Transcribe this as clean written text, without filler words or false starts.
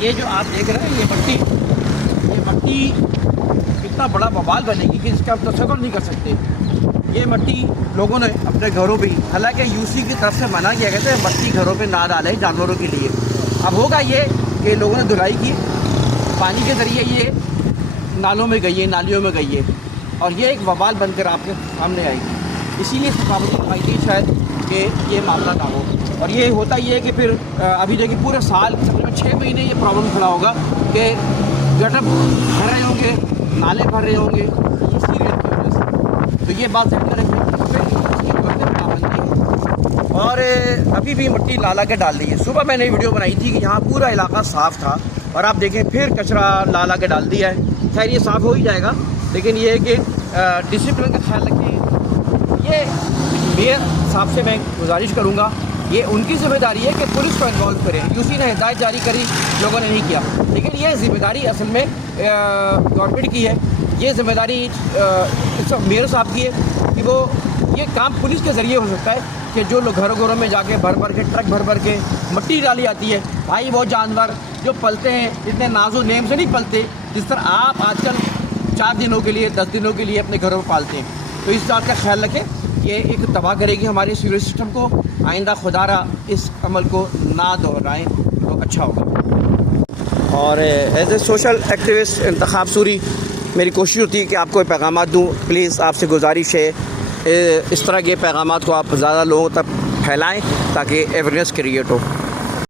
ये जो आप देख रहे हैं ये मट्टी इतना बड़ा बवाल बनेगी कि इसका आप तस्वुर नहीं कर सकते। ये मट्टी लोगों ने अपने घरों पे, हालांकि यूसी की तरफ से मना किया गया था मट्टी घरों पे ना डालें जानवरों के लिए। अब होगा ये कि लोगों ने धुलाई की, पानी के ज़रिए ये नालों में गई है, नालियों में गई है और ये एक वबाल बनकर आपके सामने आएगी। इसीलिए सखावत लगाई थी शायद कि ये मामला ना हो। और ये होता ये है कि फिर अभी देखिए पूरे साल तकरीबन 6 महीने ये प्रॉब्लम खड़ा होगा कि गटर भर रहे होंगे, नाले भर रहे होंगे इसी रेत की वजह से। तो ये बात ध्यान में रखें। और अभी भी मिट्टी ला ला के डाल दी है। सुबह मैंने वीडियो बनाई थी कि यहाँ पूरा इलाका साफ़ था और आप देखें फिर कचरा ला ला के डाल दिया है। खैर ये साफ़ हो ही जाएगा, लेकिन ये है कि डिसिप्लिन का ख्याल रखें। ये मेयर साहब से मैं गुजारिश करूँगा, ये उनकी ज़िम्मेदारी है कि पुलिस को इन्वॉल्व करें। यूसी ने हिदायत जारी करी, लोगों ने नहीं किया, लेकिन ये ज़िम्मेदारी असल में गवर्नमेंट की है। ये ज़िम्मेदारी इस वक्त मेयर साहब की है कि वो ये काम पुलिस के ज़रिए हो सकता है कि जो लोग घरों घरों में जाके भर भर के ट्रक भर भर के मिट्टी डाली जाती है। भाई वो जानवर जो पलते हैं इतने नाजुक नेम से नहीं पलते जिस तरह आप आजकल 4 दिनों के लिए 10 दिनों के लिए अपने घरों में पालते हैं। तो इस बात का ख्याल रखें, ये एक तबाह करेगी हमारे सीवरेज सिस्टम को। आइंदा खुदारा इस अमल को ना दोहराएं तो अच्छा होगा। और as a social activist Intekhab Suri मेरी कोशिश होती है कि आपको पैगाम दूँ। प्लीज़ आपसे गुजारिश है इस तरह के पैगाम को आप ज़्यादा लोगों तक फैलाएँ ताकि अवेयरनेस क्रिएट हो।